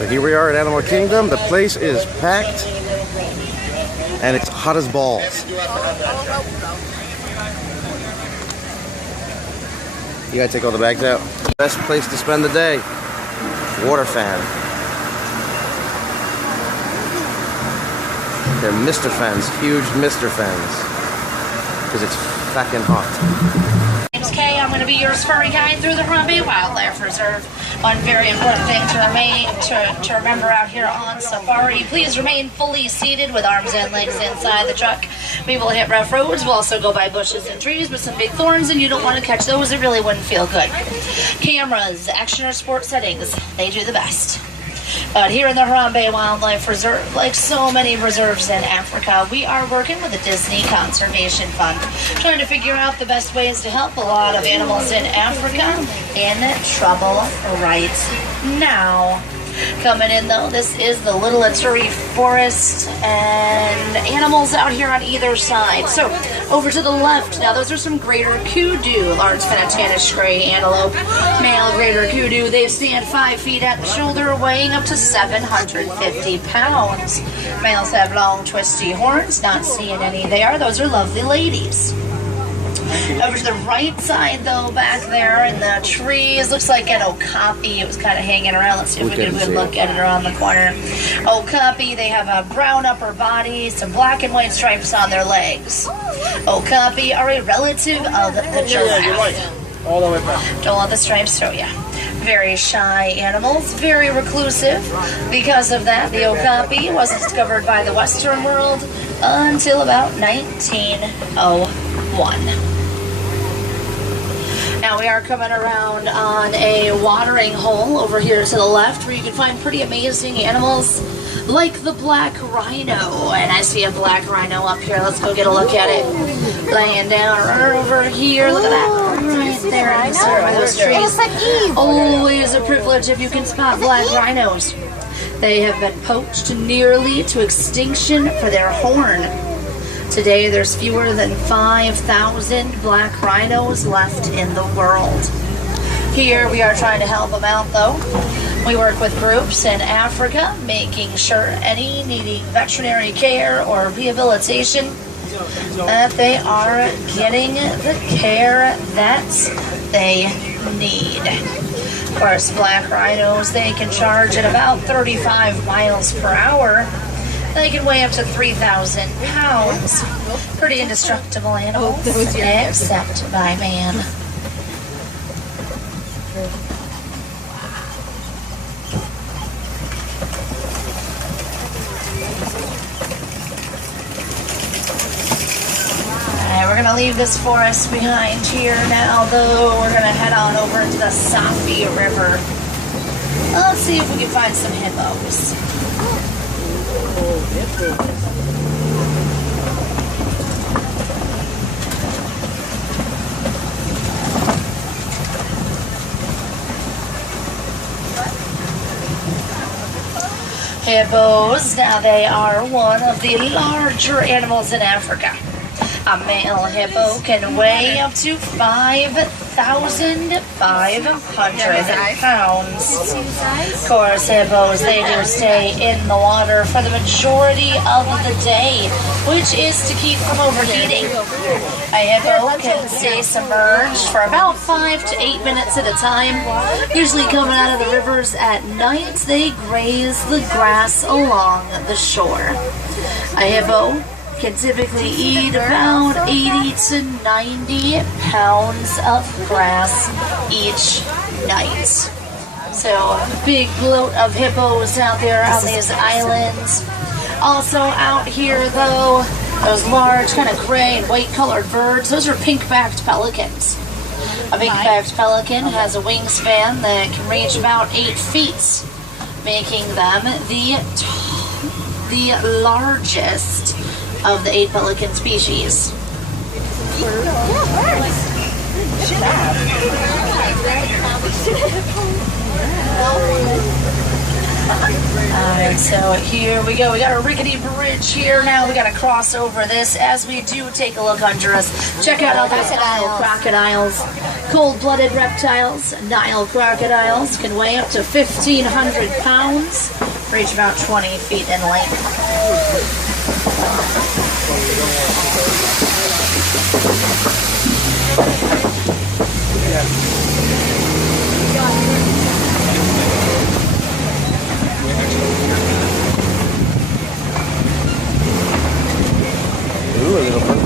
So here we are at Animal Kingdom. The place is packed and it's hot as balls. You gotta take all the bags out. Best place to spend the day. Water fan. They're Mr. Fans, huge Mr. Fans. Because it's fucking hot. I'm going to be your furry guide through the Harambe Wildlife Reserve. One very important thing to remember out here on safari: please remain fully seated with arms and legs inside the truck. We will hit rough roads. We'll also go by bushes and trees with some big thorns, and you don't want to catch those. It really wouldn't feel good. Cameras, action or sport settings, they do the best. But here in the Harambe Wildlife Reserve, like so many reserves in Africa, we are working with the Disney Conservation Fund, trying to figure out the best ways to help a lot of animals in Africa in trouble right now. Coming in though, this is the Little Ituri Forest and animals out here on either side. So over to the left, now those are some greater kudu, large kind of tannish gray antelope, male greater kudu. They stand 5 feet at the shoulder, weighing up to 750 pounds. Males have long twisty horns, not seeing any there. Those are lovely ladies. Over to the right side, though, back there in the trees, looks like an okapi. It was kind of hanging around. Let's see if we can get a good look at it around the corner. Okapi, they have a brown upper body, some black and white stripes on their legs. Okapi are a relative of the giraffe. You're right. All the way back. Don't let the stripes show you. Very shy animals, very reclusive. Because of that, the okapi wasn't discovered by the Western world until about 1901. Now we are coming around on a watering hole over here to the left, where you can find pretty amazing animals like the black rhino. And I see a black rhino up here. Let's go get a look at it. Laying down right over here. Look at that. Right there in the those trees. Always a privilege if you can spot black rhinos. They have been poached nearly to extinction for their horn. Today, there's fewer than 5,000 black rhinos left in the world. Here, we are trying to help them out, though. We work with groups in Africa, making sure any needing veterinary care or rehabilitation, that they are getting the care that they need. Of course, black rhinos, they can charge at about 35 miles per hour. They can weigh up to 3,000 pounds. Pretty indestructible animals, except by man. Alright, we're going to leave this forest behind here now, though. We're going to head on over to the Safi River. Let's see if we can find some hippos. Hippos, now they are one of the larger animals in Africa. A male hippo can weigh up to 5,500 pounds. Of course, hippos, they do stay in the water for the majority of the day, which is to keep from overheating. A hippo can stay submerged for about 5 to 8 minutes at a time. Usually coming out of the rivers at night, they graze the grass along the shore. A hippo can typically eat about 80 to 90 pounds of grass each night. So, big bloat of hippos out there on these islands. Also out here, though, those large kind of gray and white colored birds, those are pink-backed pelicans. A pink-backed pelican has a wingspan that can reach about 8 feet, making them the largest of the 8 pelican species. And so here we go. We got a rickety bridge here. Now we got to cross over this. As we do, take a look under us. Check out all those Nile crocodiles. Cold-blooded reptiles. Nile crocodiles can weigh up to 1,500 pounds. Reach about 20 feet in length. Ooh, a little bit.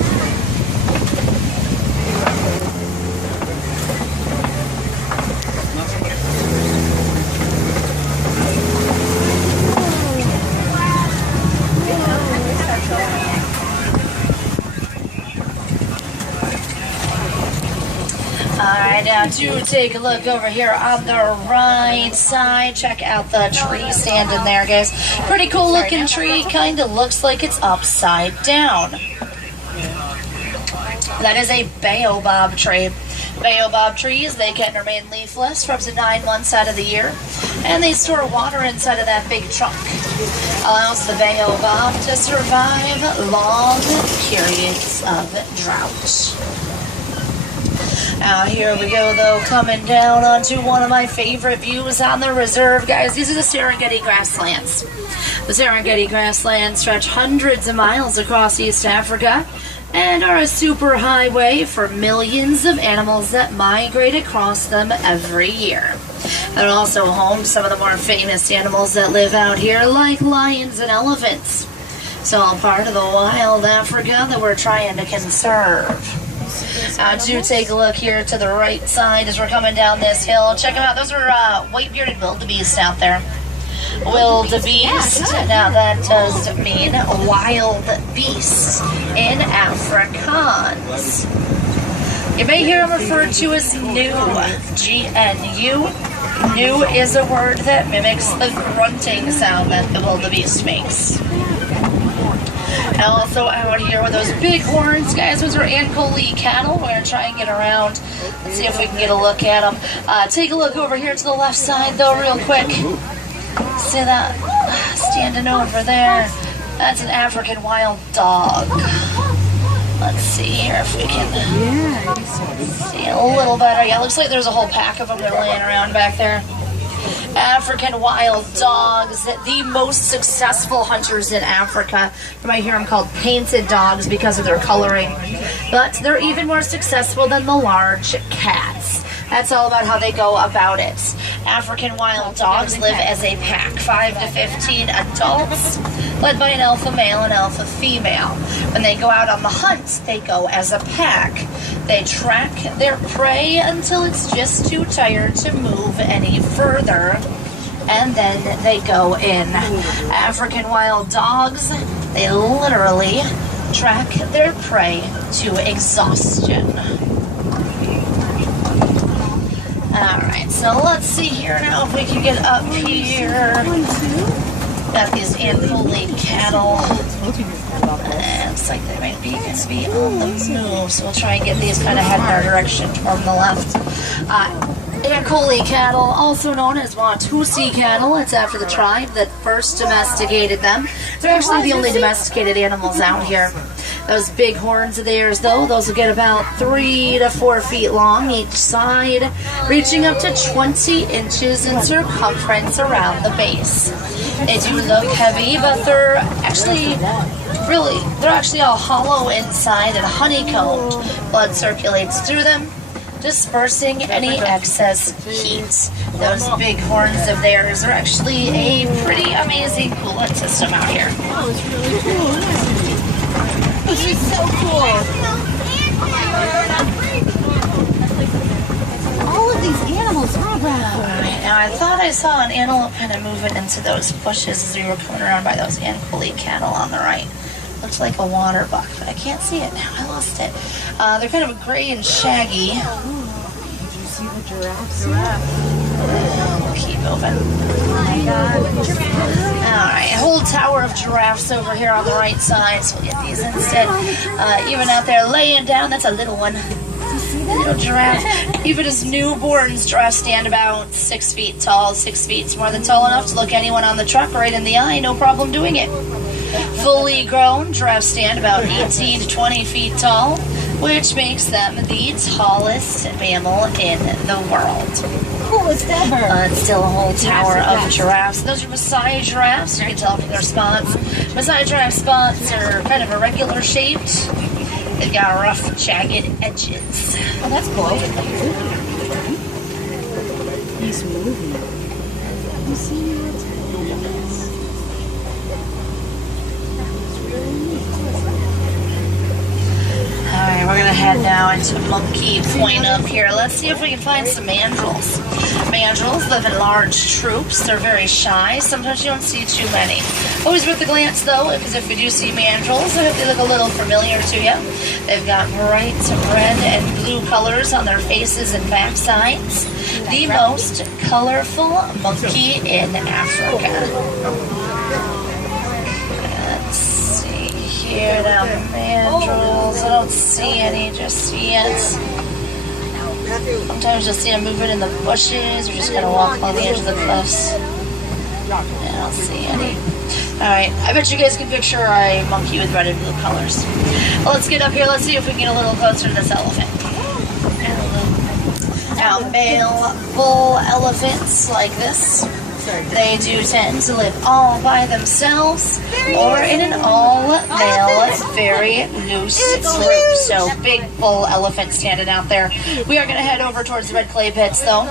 Alright, now do take a look over here on the right side. Check out the tree standing there, guys. Pretty cool looking tree. Kind of looks like it's upside down. That is a baobab tree. Baobab trees, they can remain leafless for up to 9 months out of the year. And they store water inside of that big trunk. Allows the baobab to survive long periods of drought. Now here we go though, coming down onto one of my favorite views on the reserve, guys. These are the Serengeti grasslands. The Serengeti grasslands stretch hundreds of miles across East Africa and are a super highway for millions of animals that migrate across them every year. They're also home to some of the more famous animals that live out here, like lions and elephants. It's all part of the wild Africa that we're trying to conserve. Do take a look here to the right side as we're coming down this hill. Check them out. Those are white-bearded wildebeest out there. Wildebeest. Now that does mean wild beast in Afrikaans. You may hear them referred to as new. G-N-U. New is a word that mimics the grunting sound that the wildebeest makes. And also out here with those big horns, guys, those are Ankole cattle. We're going to try and get around. Let's see if we can get a look at them. Take a look over here to the left side, though, real quick. See that standing over there? That's an African wild dog. Let's see here if we can see a little better. Yeah, looks like there's a whole pack of them that are laying around back there. African wild dogs, the most successful hunters in Africa. You might hear them called painted dogs because of their coloring. But they're even more successful than the large cats. That's all about how they go about it. African wild dogs live as a pack, 5 to 15 adults, led by an alpha male and alpha female. When they go out on the hunt, they go as a pack. They track their prey until it's just too tired to move any further, and then they go in. African wild dogs, they literally track their prey to exhaustion. Alright, so let's see here now if we can get up here. Got these Ankole cattle. Looks like they might be going to be on the move, so we'll try and get these kind of heading our direction from the left. Ankole cattle, also known as Watusi cattle. It's after the tribe that first domesticated them. They're actually the only domesticated animals out here. Those big horns of theirs, though, those will get about 3 to 4 feet long each side, reaching up to 20 inches in circumference around the base. They do look heavy, but they're actually all hollow inside and honeycombed. Blood circulates through them, dispersing any excess heat. Those big horns of theirs are actually a pretty amazing coolant system out here. Oh, it's really cool. This is so cool. All of these animals are around. Alright, now I thought I saw an antelope kind of moving into those bushes as we were coming around by those Ankole cattle on the right. Looks like a water buck, but I can't see it now. I lost it. They're kind of gray and shaggy. Did you see the giraffes? We'll keep moving. Alright, a whole tower of giraffes over here on the right side, so we'll get these instead. Even out there laying down, that's a little one. Giraffe. Even as newborns, giraffes stand about 6 feet tall. 6 feet's more than tall enough to look anyone on the truck right in the eye. No problem doing it. Fully grown, giraffes stand about 18 to 20 feet tall, which makes them the tallest mammal in the world. Coolest ever. It's still a whole tower of giraffes. Those are Maasai giraffes. You can tell from their spots. Maasai giraffe spots are kind of irregular shaped. They've got rough, jagged edges. Oh, that's cool. He's moving. You see what's Alright, we're gonna head now into Monkey Point up here. Let's see if we can find some mandrills. Mandrills live in large troops. They're very shy. Sometimes you don't see too many. Always worth a glance though, because if we do see mandrills, I hope they look a little familiar to you. They've got bright red and blue colors on their faces and backsides. The most colorful monkey in Africa. Here now, mandrills. I don't see any just yet. Sometimes you'll see them moving in the bushes or just kind of walk along the edge of the cliffs. I don't see any. Alright, I bet you guys can picture a monkey with red and blue colors. Well, let's get up here. Let's see if we can get a little closer to this elephant. Now, male bull elephants like this, they do tend to live all by themselves or in an all-male, very loose group. So, big bull elephant standing out there. We are going to head over towards the red clay pits, though,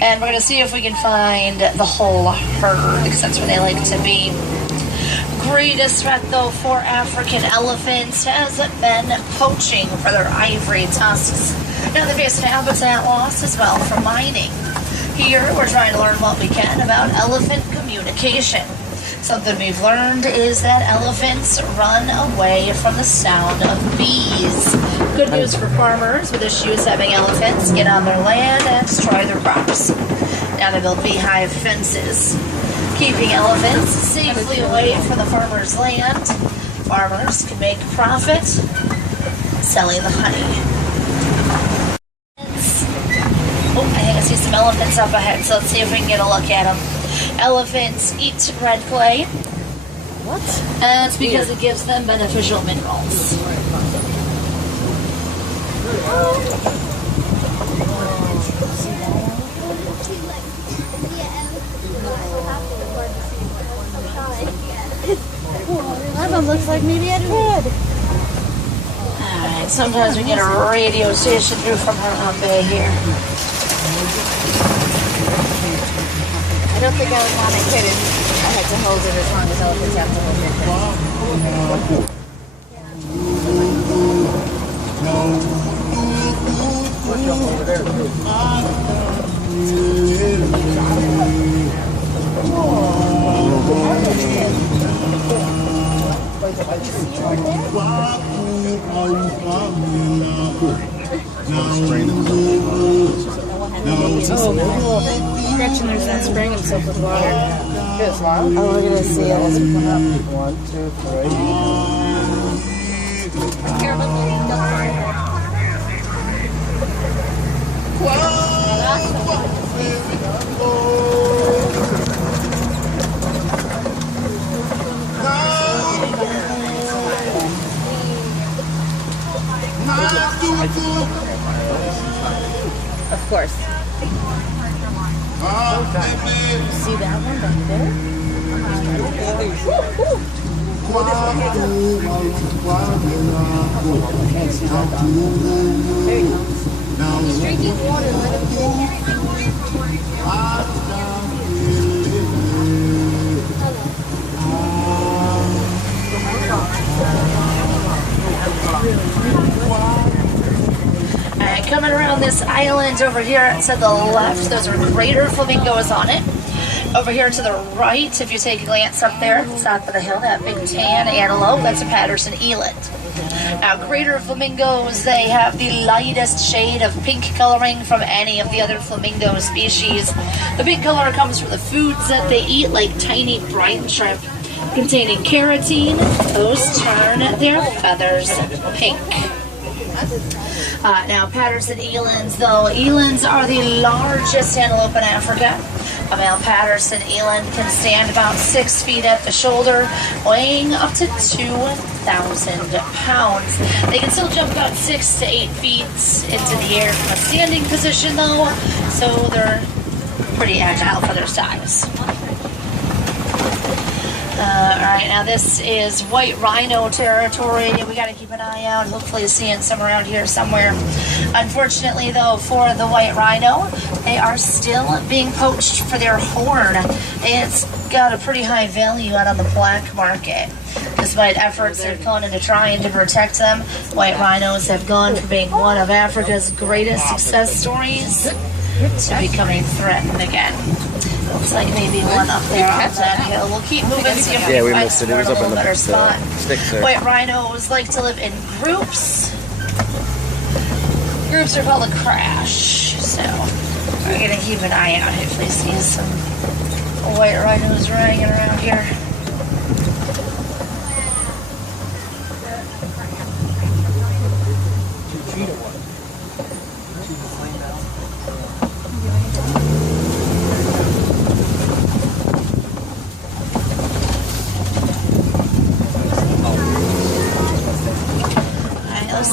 and we're going to see if we can find the whole herd, because that's where they like to be. Greatest threat, though, for African elephants has been poaching for their ivory tusks. Now, they face habitat loss as well from mining. Here, we're trying to learn what we can about elephant communication. Something we've learned is that elephants run away from the sound of bees. Good news for farmers with issues having elephants get on their land and destroy their crops. Now they build beehive fences, keeping elephants safely away from the farmer's land. Farmers can make a profit selling the honey. Oh, I think I see some elephants up ahead, so let's see if we can get a look at them. Elephants eat red clay. What? And it's because it gives them beneficial minerals. That one looks like maybe a head. Alright, sometimes we get a radio station through from Harambe here. I don't think I would want it hidden. I had to hold it as long as elephants have to hold it. Gretchen, there's that spraying himself with water. Oh, we're gonna see it as we come up. 1, 2, 3. Of course. See that one back there? There you go. He's drinking water. Let him drink. Alright, coming around this island over here to the left, those are greater flamingos on it. Over here to the right, if you take a glance up there at the top of the hill, that big tan antelope, that's a Patterson eland. Now, greater flamingos, they have the lightest shade of pink coloring from any of the other flamingo species. The pink color comes from the foods that they eat, like tiny brine shrimp containing keratin. Those turn their feathers pink. Now, Patterson elands, though, elands are the largest antelope in Africa. A male Patterson eland can stand about 6 feet at the shoulder, weighing up to 2,000 pounds. They can still jump about 6 to 8 feet into the air from a standing position, though, so they're pretty agile for their size. Alright, now this is white rhino territory. We got to keep an eye out, hopefully seeing some around here somewhere. Unfortunately, though, for the white rhino, they are still being poached for their horn. It's got a pretty high value out on the black market. Despite efforts they've gone into trying to protect them, white rhinos have gone from being one of Africa's greatest success stories to becoming threatened again. Looks like maybe one up there on that hill. We'll keep moving, see if we can find somewhere in a little better spot. White rhinos like to live in groups. Groups are called a crash, so we're gonna keep an eye out. Hopefully see some white rhinos running around here.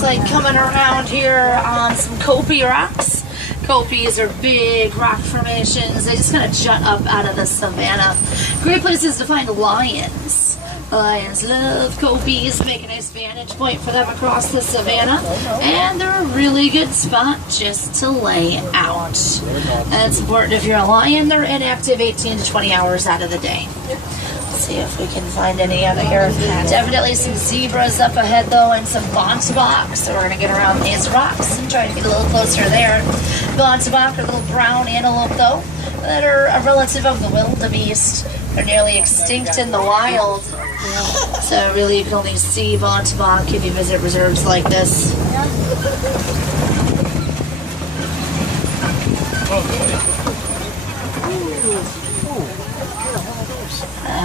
Like coming around here on some Kopi rocks. Kopis are big rock formations. They just kind of jut up out of the savannah. Great places to find lions. Lions love Kopis, make a nice vantage point for them across the savannah, and they're a really good spot just to lay out. And it's important if you're a lion, they're inactive 18 to 20 hours out of the day. See if we can find any other here. Definitely some zebras up ahead though, and some bontebok. So we're gonna get around these rocks and try to get a little closer there. Bontebok are little brown antelope though, that are a relative of the wildebeest. They're nearly extinct in the wild. So really you can only see bontebok if you visit reserves like this.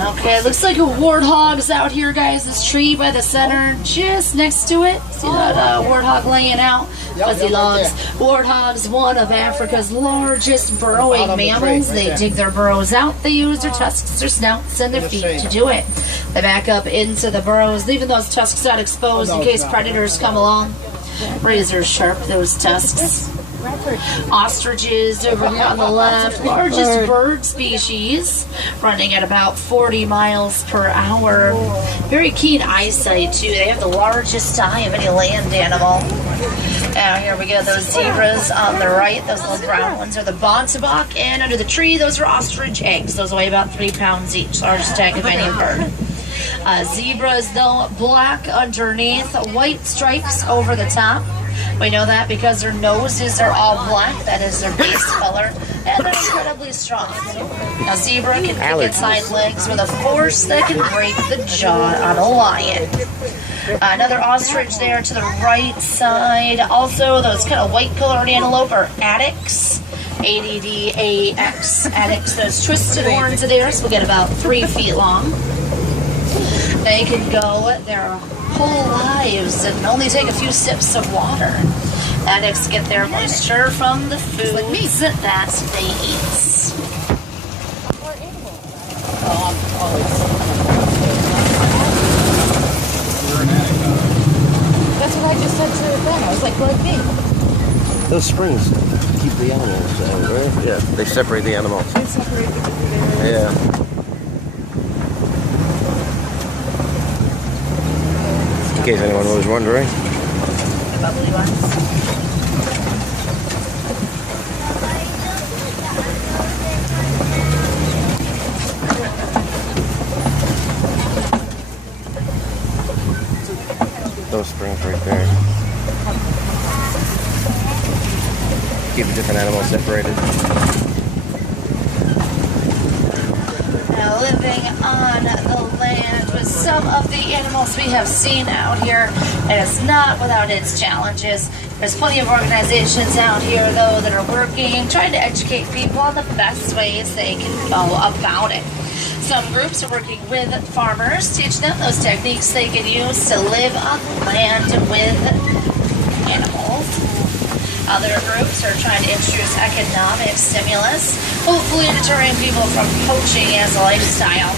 Okay, looks like a warthog's out here, guys. This tree by the center, just next to it. See that warthog laying out? Fuzzy logs. Warthogs, one of Africa's largest burrowing mammals. They dig their burrows out. They use their tusks, their snouts, and their feet to do it. They back up into the burrows, leaving those tusks out exposed in case predators come along. Razor sharp, those tusks. Ostriches over here on the left, largest bird species, running at about 40 miles per hour. Very keen eyesight too. They have the largest eye of any land animal. Now here we go, those zebras on the right, those little brown ones are the bontebok, and under the tree those are ostrich eggs. Those weigh about 3 pounds each, largest egg of any bird. Zebras though, black underneath, white stripes over the top. We know that because their noses are all black. That is their base color. And they're incredibly strong. A zebra can kick its hind legs with a force that can break the jaw on a lion. Another ostrich there to the right side. Also, those kind of white-colored antelope are addax. A-D-D-A-X. Addax, those twisted horns of theirs will get about 3 feet long. They can go their whole lives and only take a few sips of water. Addicts get their moisture from the foods that they eat. That's what I just said to them. I was like, like me. Those springs keep the animals out, right? Yeah, they separate the animals. They separate the different areas. Yeah. In case anyone was wondering. The bubbly ones. Those springs right there. Keep the different animals separated. Now living on the land with some of the animals we have seen out here, and it's not without its challenges. There's plenty of organizations out here though that are working, trying to educate people on the best ways they can go about it. Some groups are working with farmers, teaching them those techniques they can use to live on land with animals. Other groups are trying to introduce economic stimulus, hopefully deterring people from poaching as a lifestyle.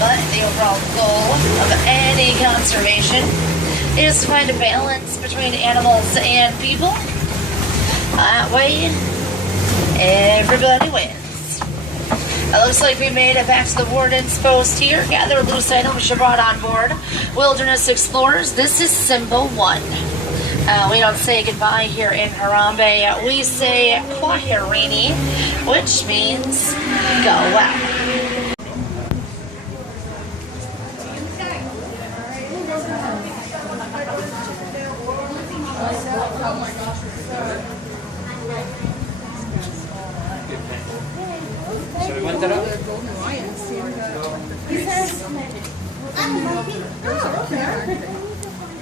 But the overall goal of any conservation is to find a balance between animals and people. That way, everybody wins. It looks like we made it back to the warden's post here. Gather loose items you brought on board. Wilderness Explorers, this is symbol 1. We don't say goodbye here in Harambe. We say Kwaherini, which means go well. So we went it up.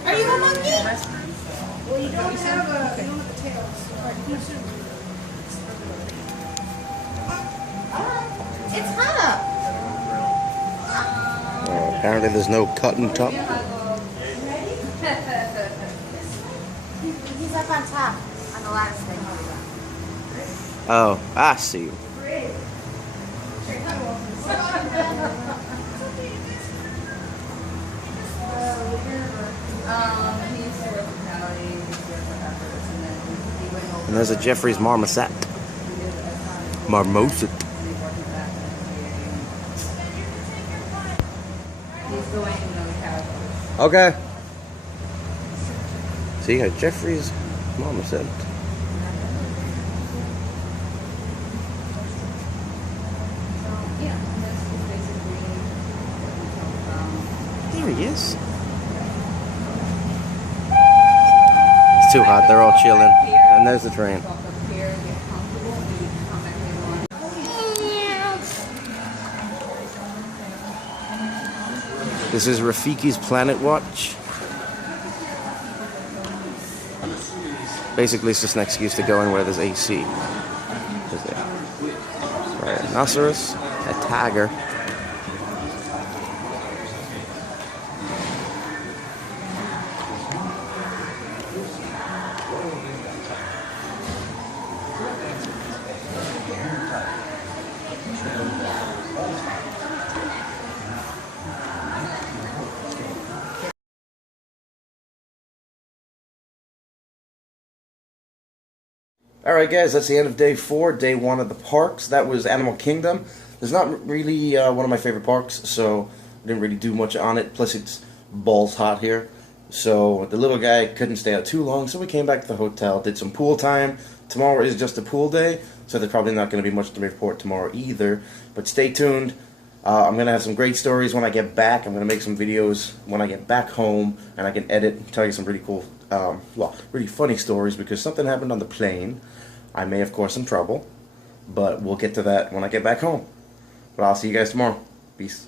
Are you a monkey? Well, you don't have the tails. It's hot Apparently there's no cut and tuck. He's up on top, on the lattice thing. Oh, I see. And there's a Jeffrey's Marmoset. Marmoset. Okay. See, a Jeffrey's Marmoset. There he is. It's too hot. They're all chilling. And there's the train. This is Rafiki's Planet Watch. Basically, it's just an excuse to go in where there's AC. There's a rhinoceros, a tiger. Alright guys, that's the end of day 4, day 1 of the parks. That was Animal Kingdom. It's not really one of my favorite parks, so I didn't really do much on it. Plus it's balls hot here. So the little guy couldn't stay out too long, so we came back to the hotel, did some pool time. Tomorrow is just a pool day, so there's probably not going to be much to report tomorrow either. But stay tuned. I'm going to have some great stories when I get back. I'm going to make some videos when I get back home, and I can edit and tell you some really cool, well, really funny stories because something happened on the plane. I may have caused some trouble, but we'll get to that when I get back home. But I'll see you guys tomorrow. Peace.